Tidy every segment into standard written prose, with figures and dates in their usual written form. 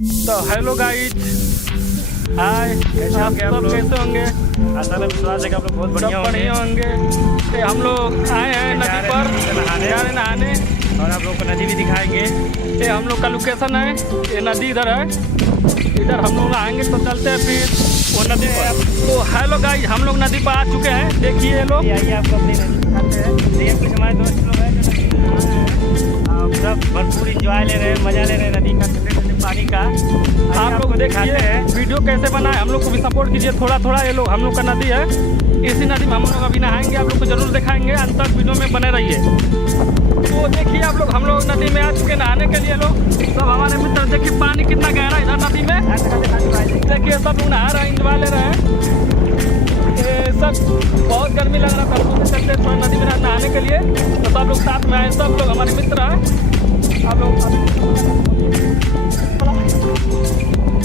तो hello guys, हाय, आप सब कैसे होंगे? आशा में विश्वास है कि आप लोग बहुत बढ़िया होंगे। तो हम लोग आए हैं नदी पर नहाने और आप लोग को नदी भी दिखाएंगे। ये हम लोग का लोकेशन है, ये नदी इधर है, इधर हम लोग आएंगे तो चलते हैं फिर वो नदी पर। तो हेलो गाइज, हम लोग नदी पर आ चुके हैं। देखिए ये लोग, आइए आपको अपनी नदी दिखाते हैं। ये कुछ हमारे दोस्त लोग हैं जो नदी में नहा रहे हैं, सब भरपूर इंजॉय ले रहे हैं, मजा ले रहे हैं नदी का, ठंडे ठंडे पानी का। आप लोग देखिए वीडियो कैसे बनाए, हम लोग को भी सपोर्ट कीजिए थोड़ा थोड़ा। ये लोग हम लोग का नदी है, इसी नदी में हम लोग अभी नहाएंगे, आप लोग को जरूर दिखाएंगे, अंत तक वीडियो में बने रहिए। तो देखिए आप लोग, हम लोग नदी में आ चुके नहाने के लिए। लोग सब हमारे मित्र, देखिए पानी कितना गहरा है इधर नदी में। देखिए सब लोग नहा रहे हैं, इंजॉय ले रहे हैं। ये सब बहुत गर्मी लग रहा था, तो चलते थोड़ा नदी में नहाने के लिए। तो सब लोग साथ में आए, सब लोग हमारे मित्र हैं। आप लोग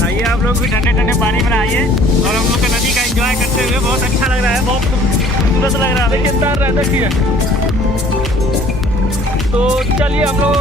आइए आप लोग भी ठंडे ठंडे पानी में आइए और हम लोग का नदी का एंजॉय करते हुए बहुत अच्छा लग रहा है, बहुत खूबसूरत लग रहा है। देखिए तैर रहे हैं, देखिए। तो चलिए हम लोग